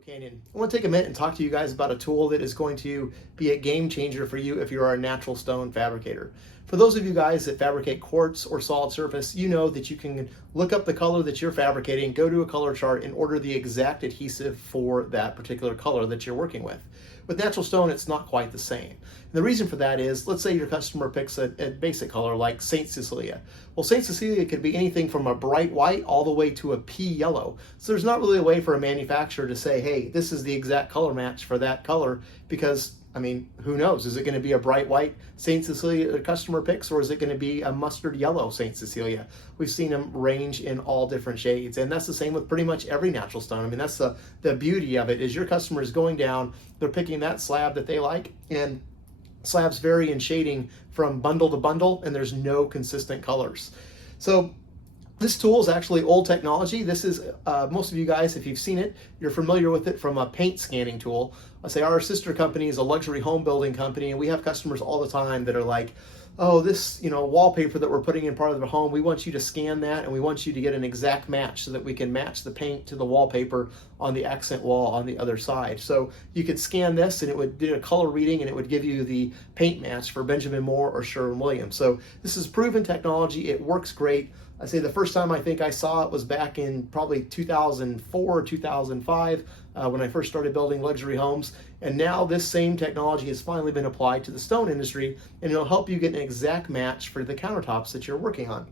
Canyon. I want to take a minute and talk to you guys about a tool that is going to be a game changer for you if you're a natural stone fabricator. For those of you guys that fabricate quartz or solid surface, you know that you can look up the color that you're fabricating, go to a color chart, and order the exact adhesive for that particular color that you're working with. With natural stone, it's not quite the same. And the reason for that is, let's say your customer picks a basic color like Saint Cecilia. Well, Saint Cecilia could be anything from a bright white all the way to a pea yellow. So there's not really a way for a manufacturer to say, hey, this is the exact color match for that color, because I mean, who knows? Is it going to be a bright white Saint Cecilia the customer picks, or is it going to be a mustard yellow Saint Cecilia? We've seen them range in all different shades, and that's the same with pretty much every natural stone. I mean, that's the beauty of it, is your customer is going down, they're picking that slab that they like, and slabs vary in shading from bundle to bundle, and there's no consistent colors. So this tool is actually old technology. This is, most of you guys, if you've seen it, you're familiar with it from a paint scanning tool. I say our sister company is a luxury home building company, and we have customers all the time that are like, oh, this wallpaper that we're putting in part of the home, we want you to scan that, and we want you to get an exact match so that we can match the paint to the wallpaper on the accent wall on the other side. So you could scan this, and it would do a color reading, and it would give you the paint match for Benjamin Moore or Sherwin-Williams. So this is proven technology. It works great. I say the first time I think I saw it was back in probably 2004, 2005, when I first started building luxury homes. And now this same technology has finally been applied to the stone industry, and it'll help you get an exact match for the countertops that you're working on.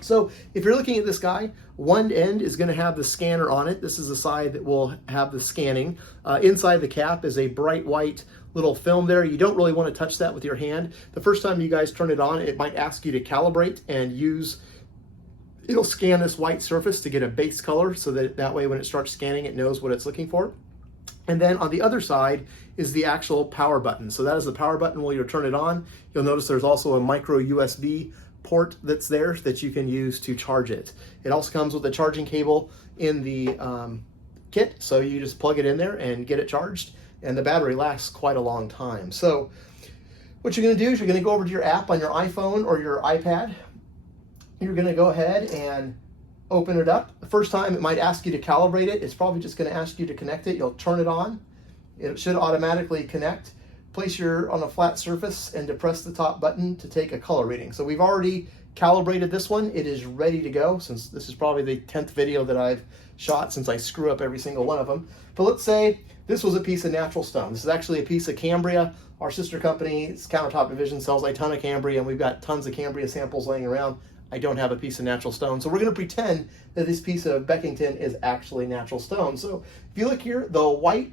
So if you're looking at this guy, one end is going to have the scanner on it. This is the side that will have the scanning. Inside the cap is a bright white little film there. You don't really want to touch that with your hand. The first time you guys turn it on, it might ask you to calibrate and it'll scan this white surface to get a base color, so that way when it starts scanning, it knows what it's looking for. And then on the other side is the actual power button. So that is the power button while you turn it on. You'll notice there's also a micro USB port that's there that you can use to charge it. It also comes with a charging cable in the kit, so you just plug it in there and get it charged, and the battery lasts quite a long time. So what you're going to do is you're going to go over to your app on your iPhone or your iPad. You're going to go ahead and open it up. The first time it might ask you to calibrate it. It's probably just going to ask you to connect it. You'll turn it on. It should automatically connect. Place on a flat surface and depress the top button to take a color reading. So we've already calibrated this one. It is ready to go, since this is probably the 10th video that I've shot since I screw up every single one of them. But let's say this was a piece of natural stone. This is actually a piece of Cambria. Our sister company's Countertop division sells a ton of Cambria, and we've got tons of Cambria samples laying around. I don't have a piece of natural stone. So we're going to pretend that this piece of Beckington is actually natural stone. So if you look here, the white,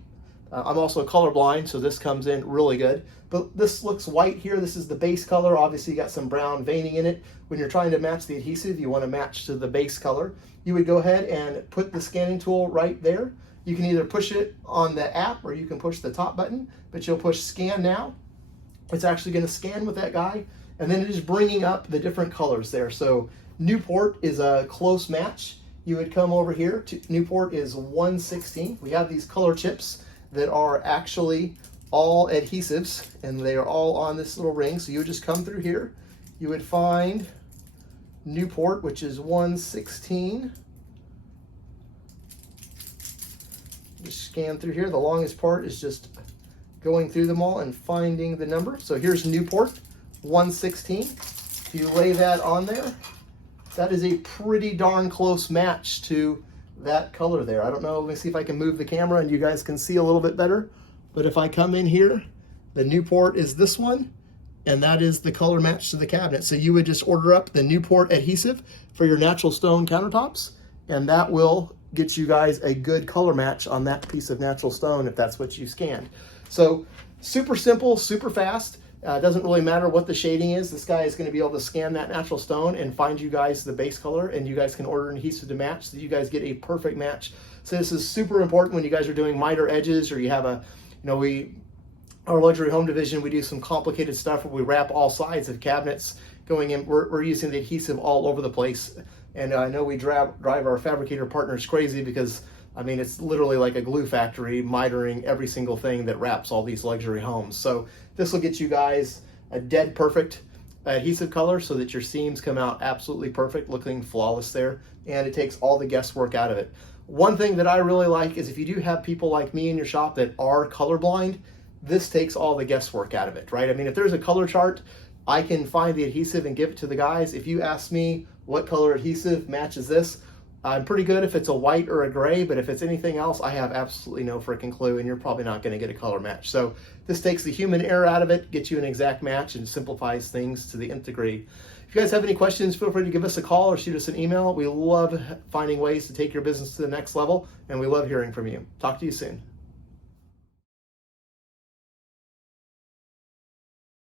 I'm also colorblind, so this comes in really good. But this looks white here. This is the base color. Obviously, you got some brown veining in it. When you're trying to match the adhesive, you want to match to the base color. You would go ahead and put the scanning tool right there. You can either push it on the app, or you can push the top button, but you'll push scan now. It's actually going to scan with that guy. And then it is bringing up the different colors there. So Newport is a close match. You would come over here to Newport is 116. We have these color chips that are actually all adhesives, and they are all on this little ring. So you would just come through here. You would find Newport, which is 116. Just scan through here. The longest part is just going through them all and finding the number. So here's Newport 116. If you lay that on there, that is a pretty darn close match to that color there. I don't know, let me see if I can move the camera and you guys can see a little bit better. But if I come in here, the Newport is this one, and that is the color match to the cabinet. So you would just order up the Newport adhesive for your natural stone countertops, and that will get you guys a good color match on that piece of natural stone if that's what you scanned. So super simple, super fast. It doesn't really matter what the shading is. This guy is going to be able to scan that natural stone and find you guys the base color, and you guys can order an adhesive to match, so you guys get a perfect match. So this is super important when you guys are doing miter edges, or you have our luxury home division, we do some complicated stuff where we wrap all sides of cabinets going in. We're using the adhesive all over the place. And I know we drive our fabricator partners crazy, because I mean, it's literally like a glue factory mitering every single thing that wraps all these luxury homes. So this will get you guys a dead perfect adhesive color so that your seams come out absolutely perfect, looking flawless there, and it takes all the guesswork out of it. One thing that I really like is if you do have people like me in your shop that are colorblind, this takes all the guesswork out of it, right? I mean, if there's a color chart, I can find the adhesive and give it to the guys. If you ask me what color adhesive matches this, I'm pretty good if it's a white or a gray, but if it's anything else, I have absolutely no freaking clue, and you're probably not going to get a color match. So this takes the human error out of it, gets you an exact match, and simplifies things to the nth degree. If you guys have any questions, feel free to give us a call or shoot us an email. We love finding ways to take your business to the next level, and we love hearing from you. Talk to you soon.